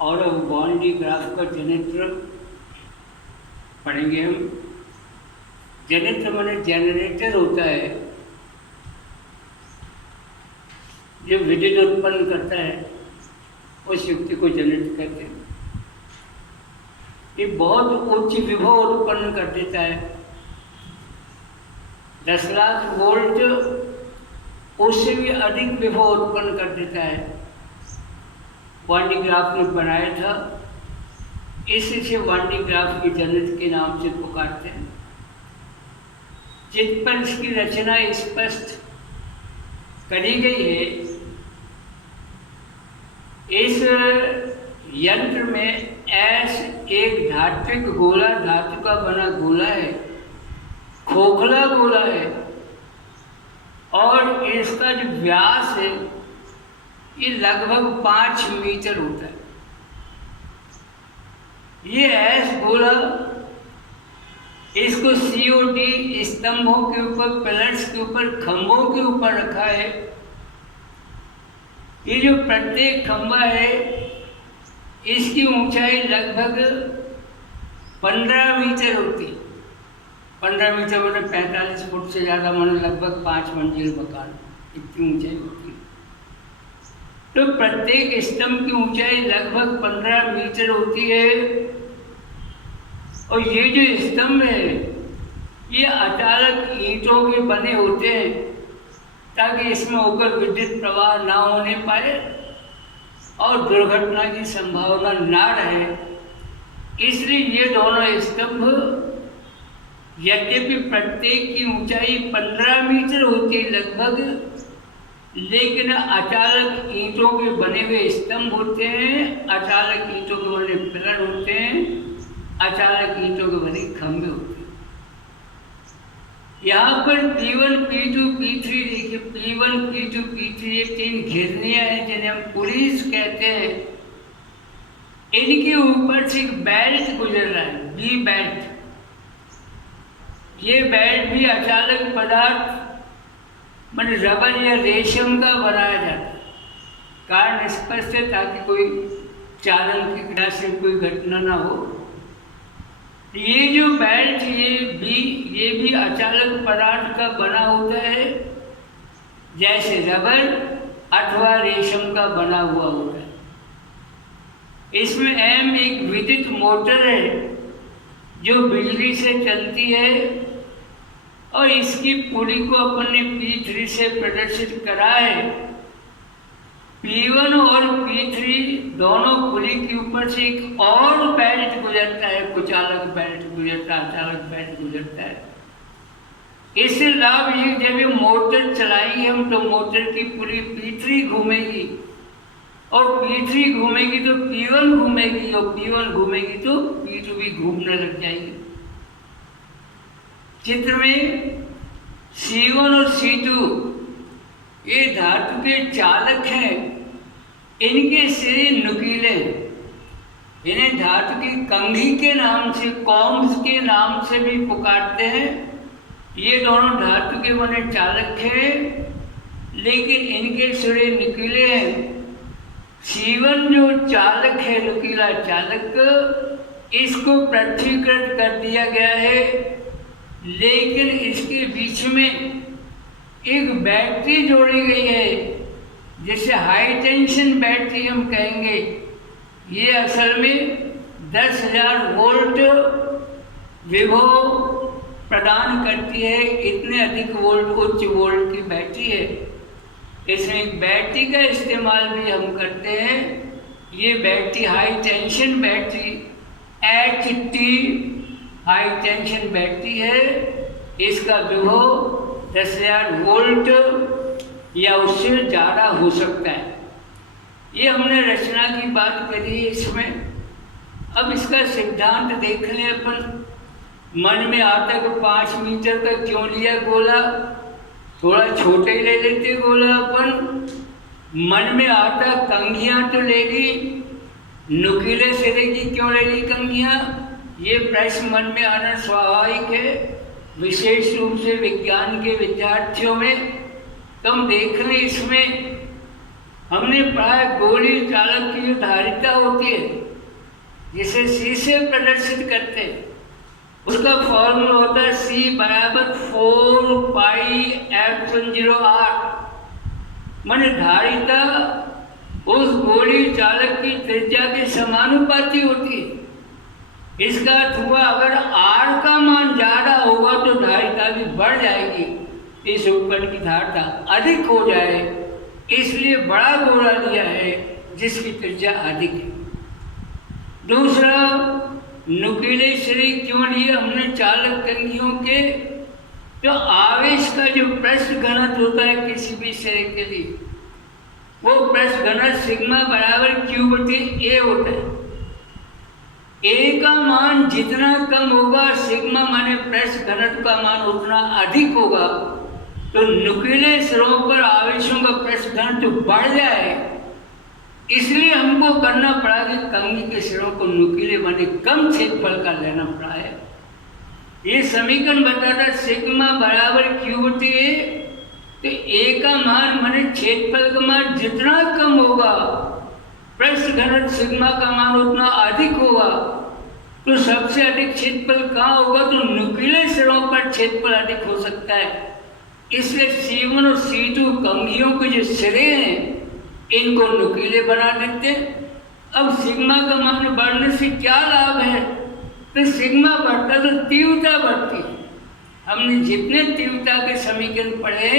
और अब bond graph का जनित्र पढ़ेंगे हम। जनित्र माने जनरेटर होता है जो विद्युत उत्पन्न करता है, उस युक्ति को जनित्र कहते हैं। ये बहुत उच्च विभव उत्पन्न कर देता है। 10 लाख वोल्ट उससे भी अधिक विभव उत्पन्न कर देता है। वांडी ग्राफ ने बनाया था, इसी वांडी ग्राफ के जनित्र के नाम से पुकारते हैं। जिस पर इसकी रचना स्पष्ट करी गई है, इस यंत्र में एक धात्विक गोला, धातु का बना गोला है, खोखला गोला है, और इसका जो व्यास है ये लगभग 5 मीटर होता है। ये ऐसा गोला, इसको सीओडी स्तंभों के ऊपर, पिलर्स के ऊपर, खंभों के ऊपर रखा है। ये जो प्रत्येक खंभा है इसकी ऊंचाई लगभग 15 मीटर होती है। 15 मीटर मतलब 45 फुट से ज़्यादा, मतलब लगभग 5 मंजिल मकान, इतनी ऊंचाई होती है। तो प्रत्येक स्तंभ की ऊंचाई लगभग 15 मीटर होती है। और ये जो स्तंभ है ये अचानक ईंटों के बने होते हैं ताकि इसमें होकर विद्युत प्रवाह ना होने पाए और दुर्घटना की संभावना ना रहे। इसलिए ये दोनों स्तंभ यद्यपि प्रत्येक की ऊंचाई 15 मीटर होती है लगभग, लेकिन अचानक ईंटों के बने हुए स्तंभ होते हैं, अचानक ईंटों के बने पिलर होते हैं, अचानक ईंटों के बने खंभे होते हैं। यहाँ पर P1, P2, P3 देखिए, P1, P2, P3 ये 3 घिरनियाँ हैं जिन्हें हम पुलिस कहते हैं। इनके ऊपर से एक बेल्ट गुजर रहा है, बी बेल्ट। ये बेल्ट भी अचानक पदार्थ माने रबर या रेशम का बनाया जाता है। कारण स्पष्ट है ताकि कोई चालन की क्रिया से कोई घटना ना हो। ये जो बेल्ट ये भी अचानक पदार्थ का बना होता है, जैसे रबर अथवा रेशम का बना हुआ होता है। इसमें एक विद्युत मोटर है जो बिजली से चलती है और इसकी पुली को अपन ने P3 से प्रदर्शित करा है। P1 और P3 दोनों पुली के ऊपर से एक और बेल्ट गुजरता है, कुचालक बेल्ट गुजरता है, अचालक बेल्ट गुजरता है। इससे लाभ ये, जब ये मोटर चलाएंगे हम तो मोटर की पुली P3 घूमेगी और P3 घूमेगी तो P1 घूमेगी और P1 घूमेगी तो P2 भी घूमने लग जाएगी। चित्र में C1 और C2 ये धातु के चालक हैं। इनके सिरे नुकीले, इन्हें धातु की कंघी के नाम से, कॉम्ब्स के नाम से भी पुकारते हैं। ये दोनों धातु के बने चालक हैं, लेकिन इनके सिरे नुकीले हैं। C1 जो चालक है, नुकीला चालक, इसको पृथ्वीकृत कर दिया गया है, लेकिन इसके बीच में एक बैटरी जोड़ी गई है जिसे हाई टेंशन बैटरी हम कहेंगे। ये असल में 10,000 वोल्ट विभव प्रदान करती है। इतने अधिक वोल्ट, उच्च वोल्ट की बैटरी है। इसमें एक बैटरी का इस्तेमाल भी हम करते हैं। ये battery high tension battery HT high tension battery है। इसका विभव 10,000 वोल्ट या उससे ज़्यादा हो सकता है। ये हमने रचना की बात करी है इसमें। अब इसका सिद्धांत देख लें अपन। मन में आता कि 5 मीटर का क्यों लिया गोला, थोड़ा छोटा ही ले लेते गोला अपन। मन में आता कंघियाँ तो ले ली, नुकीले सिरे की क्यों ले ली कंघियाँ। ये प्रश्न मन में आना स्वाभाविक है, विशेष रूप से विज्ञान के विद्यार्थियों में। तो हम देख लें इसमें हमने पढ़ा है गोली चालक की जो धारिता होती है जिसे सी से प्रदर्शित करते हैं, उसका फॉर्मूला होता है C बराबर 4πε0r। माने धारिता उस गोली चालक की त्रिज्या के समानुपाती होती है। इसका अर्थ हुआ अगर R का मान ज्यादा होगा तो धारिता भी बढ़ जाएगी, इस उपकरण की धारिता अधिक हो जाए, इसलिए बड़ा गोला लिया है जिसकी त्रिज्या अधिक है। दूसरा, नुकीले सिरे क्यों लिए हमने चालक कंघियों के? तो आवेश का जो पृष्ठ घनत्व होता है किसी भी सिरे के लिए, वो पृष्ठ घनत्व सिग्मा बराबर Q/A होता है। A का मान जितना कम होगा, सिग्मा माने पृष्ठ घनत्व का मान उतना अधिक होगा। तो नुकीले सिरों पर आवेशों का पृष्ठ घनत्व बढ़ जाए, इसलिए हमको करना पड़ा कि कंघी के सिरों को नुकीले माने कम क्षेत्रफल का लेना पड़ा है। ये समीकरण बताता सिग्मा बराबर Q/A। तो A का मान माने क्षेत्रफल का मान जितना कम होगा, पृष्ठ घनत्व सिग्मा का मान उतना अधिक होगा। तो सबसे अधिक क्षेत्रफल कहाँ होगा? तो नुकीले सिरों पर क्षेत्रफल अधिक हो सकता है। इसलिए C1 और C2 कंघियों के जो सिरे हैं इनको नुकीले बना देते। अब सिग्मा का मान बढ़ने से क्या लाभ है? तो सिग्मा बढ़ता तो तीव्रता बढ़ती। हमने जितने तीव्रता के समीकरण पढ़े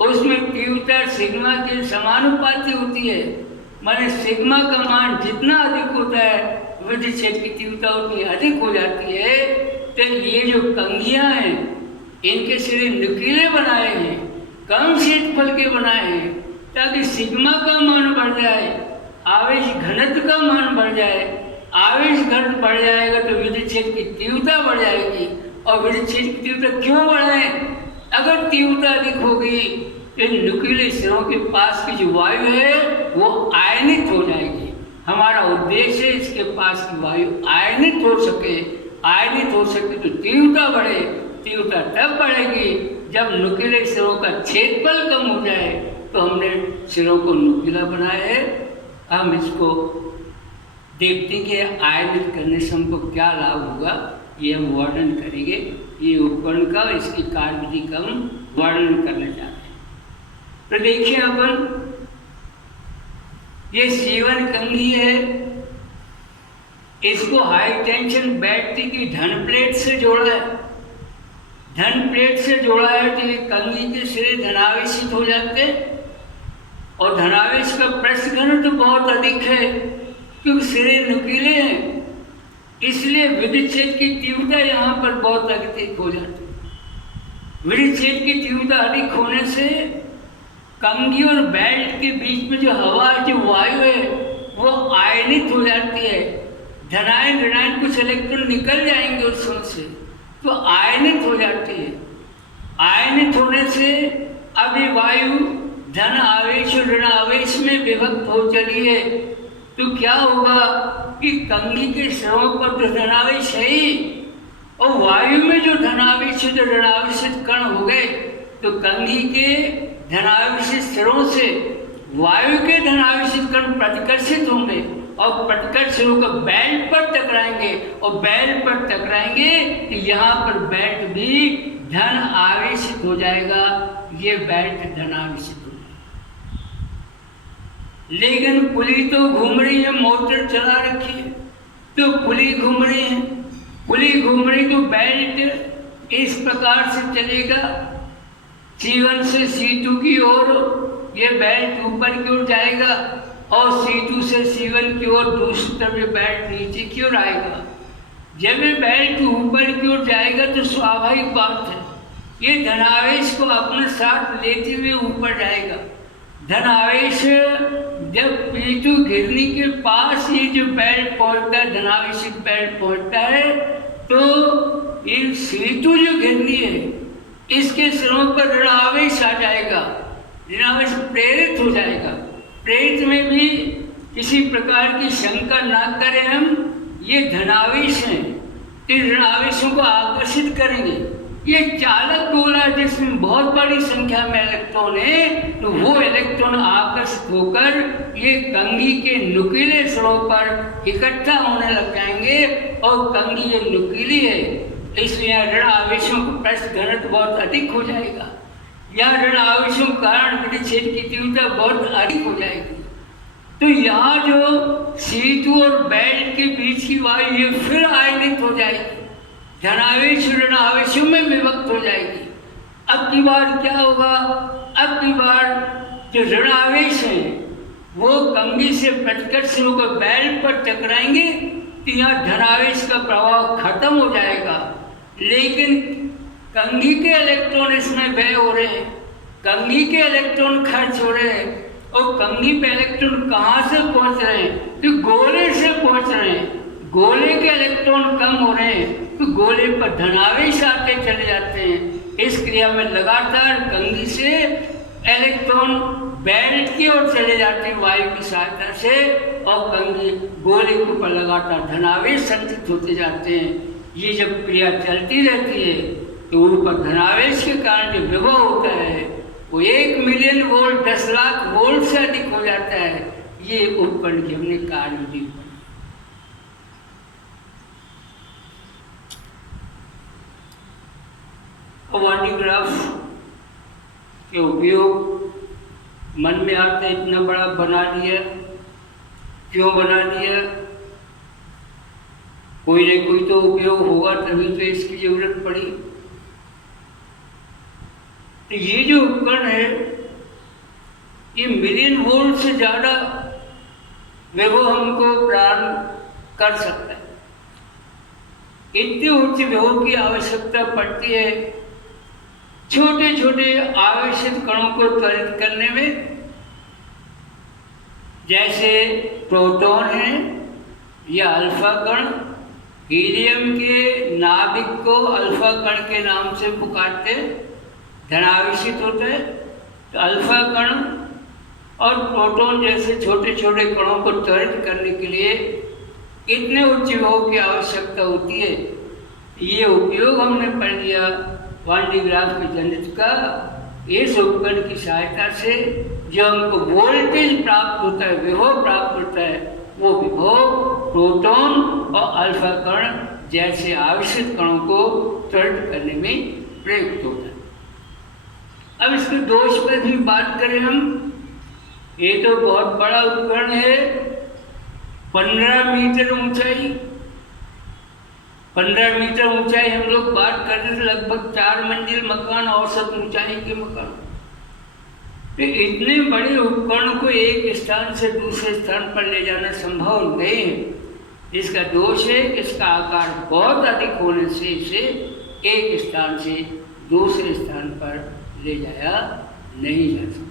उसमें तीव्रता सिग्मा के समानुपाती होती है। माने सिग्मा का मान जितना अधिक होता है विद्युत क्षेत्र की तीव्रता उतनी अधिक हो जाती है। तो ये जो कंघियां हैं इनके सिरे नुकीले बनाए हैं, कम क्षेत्रफल के बनाए हैं, ताकि सिग्मा का मान बढ़ जाए, आवेश घनत्व का मान बढ़ जाए। आवेश घनत्व बढ़ जाएगा तो विद्युत क्षेत्र की तीव्रता बढ़ जाएगी। और विद्युत क्षेत्र की तीव्रता क्यों बढ़ाए? अगर तीव्रता अधिक होगी तो नुकीले सिरों के पास की जो वायु है वो आयनित हो जाएगी। हमारा उद्देश्य है इसके पास की वायु आयनित हो सके। आयनित हो सके तो तीव्रता बढ़े। तीव्रता तब बढ़ेगी जब नुकीले सिरों का क्षेत्रफल कम हो जाए। तो हमने सिरों को नुकीला बनाया है। हम इसको देखते हैं कि आयनित करने से हमको क्या लाभ होगा, ये हम वर्णन करेंगे। ये उपकरण का इसकी कार्यविधि का हम वर्णन करना चाहते हैं। तो देखिए अपन, ये C1 कंघी है, इसको हाई टेंशन बैटरी की धन प्लेट से जोड़ा है। धन प्लेट से जोड़ा है तो ये कंघी के सिरे धनावेशित हो जाते हैं। और धनावेश का पृष्ठ घनत्व तो बहुत अधिक है क्योंकि सिरे नुकीले हैं, इसलिए विद्युत क्षेत्र की तीव्रता यहाँ पर बहुत अधिक हो जाती है। विद्युत क्षेत्र की तीव्रता अधिक होने से कंघी और बेल्ट के बीच में जो हवा, जो वायु है वो आयनित हो जाती है। धनायन ऋणायन कुछ इलेक्ट्रॉन निकल जाएंगे उसमें से, तो आयनित हो जाती है। आयनित होने से अब ये वायु धन आवेश और ऋण आवेश में विभक्त हो चली है। तो क्या होगा कि कंघी के सिरों पर तो धनावेश है ही, और वायु में जो धनावेशित और ऋणावेशित कण हो गए तो कंघी के धनावेशित सिरों से वायु के धनावेशित कण प्रतिकर्षित होंगे और प्रतिकर्ष सिरों को बेल्ट पर टकराएंगे। और बेल्ट पर टकराएंगे तो यहाँ पर बेल्ट भी धन आवेशित हो जाएगा। ये बेल्ट धन आवेशित हो जाएगा। लेकिन पुली तो घूम रही है, मोटर चला रखी है तो पुली घूम रही है। पुली घूम रही तो बेल्ट इस प्रकार से चलेगा, C1 से C2 की ओर ये बेल्ट ऊपर की ओर जाएगा और C2 से C1 की ओर दूसरी तरफ ये बेल्ट नीचे की ओर आएगा। जब ये बेल्ट ऊपर की ओर जाएगा तो स्वाभाविक बात है ये धनावेश को अपने साथ लेते हुए ऊपर जाएगा। धनावेश जब P2 घिरनी के पास ये जो बेल्ट पहुंचता है, धनावेशित बेल्ट पहुंचता है, तो ये C2 जो घिरनी है इसके सिरों पर ऋणावेश आ जाएगा। ऋणावेश प्रेरित हो जाएगा। प्रेरित में भी किसी प्रकार की शंका ना करें हम, ये धनावेश हैं, इन ऋणावेशों को आकर्षित करेंगे। ये चालक गोला जिसमें बहुत बड़ी संख्या में इलेक्ट्रॉन है, तो वो इलेक्ट्रॉन आकर्षित होकर ये कंघी के नुकीले सिरों पर इकट्ठा होने लग जाएंगे और कंघी ये नुकीली है, इसलिए ऋण आवेशों का पृष्ठ घनत्व बहुत अधिक हो जाएगा। यहाँ ऋण आवेशों के कारण विद्युत की तीव्रता बहुत अधिक हो जाएगी। तो यहाँ जो C2 और बेल्ट के बीच की वायु ये फिर आयनित हो जाएगी, धनावेश ऋण आवेशों में विभक्त हो जाएगी। अब की बार क्या होगा, अब की बार जो ऋण आवेश है वो कंघी से प्रतिकर्ष होकर बेल्ट पर टकराएंगे, तो यहाँ धनावेश का प्रभाव खत्म हो जाएगा। लेकिन कंघी के इलेक्ट्रॉन इसमें व्यय हो रहे हैं, कंघी के इलेक्ट्रॉन खर्च हो रहे हैं, और कंघी पे इलेक्ट्रॉन कहाँ से पहुँच रहे हैं, तो गोले से पहुँच रहे हैं। गोले के इलेक्ट्रॉन कम हो रहे हैं तो गोले पर धनावेश आते चले जाते हैं। इस क्रिया में लगातार कंघी से इलेक्ट्रॉन बेल्ट की ओर चले जाते हैं वायु की सहायता से, और कंघी गोले के ऊपर लगातार धनावेश संचित होते जाते हैं। ये जब क्रिया चलती रहती है तो उन पर धनावेश के कारण जो विभव होता है वो 1 मिलियन वोल्ट 10 लाख वोल्ट से अधिक हो जाता है। ये उपकरण की हमने कार्य विधि पढ़ी। वान डी ग्राफ के उपयोग मन में आता है, इतना बड़ा बना दिया, क्यों बना दिया? कोई न कोई तो उपयोग होगा, तभी तो इसकी जरूरत पड़ी। तो ये जो उपकरण है ये मिलियन वोल्ट से ज़्यादा विभव हमको प्रदान कर सकता है। इतनी उच्च विभव की आवश्यकता पड़ती है छोटे छोटे आवेशित कणों को त्वरित करने में। जैसे प्रोटॉन है या अल्फा कण, हीलियम के नाभिक को अल्फा कण के नाम से पुकारते, धनावेशित होता है। तो अल्फा कण और प्रोटॉन जैसे छोटे छोटे कणों को त्वरित करने के लिए इतने उच्च विभव की आवश्यकता होती है। ये उपयोग हमने पढ़ लिया वान डी ग्राफ के जनित का। इस उपकरण की सहायता से जो हमको वोल्टेज प्राप्त होता है, विभव प्राप्त होता है, वो विभव प्रोटॉन और अल्फा कण जैसे आवेशित कणों को त्वरित करने में प्रयुक्त होता है। अब इसके दोष पर भी बात करें हम। ये तो बहुत बड़ा उपकरण है, 15 मीटर ऊंचाई, 15 मीटर ऊंचाई हम लोग बात करते थे, लगभग 4 मंजिल मकान औसत ऊंचाई के मकान। तो इतने बड़े उपकरण को एक स्थान से दूसरे स्थान पर ले जाना संभव नहीं है। इसका दोष है इसका आकार बहुत अधिक होने से इसे एक स्थान से दूसरे स्थान पर ले जाया नहीं जा सकता।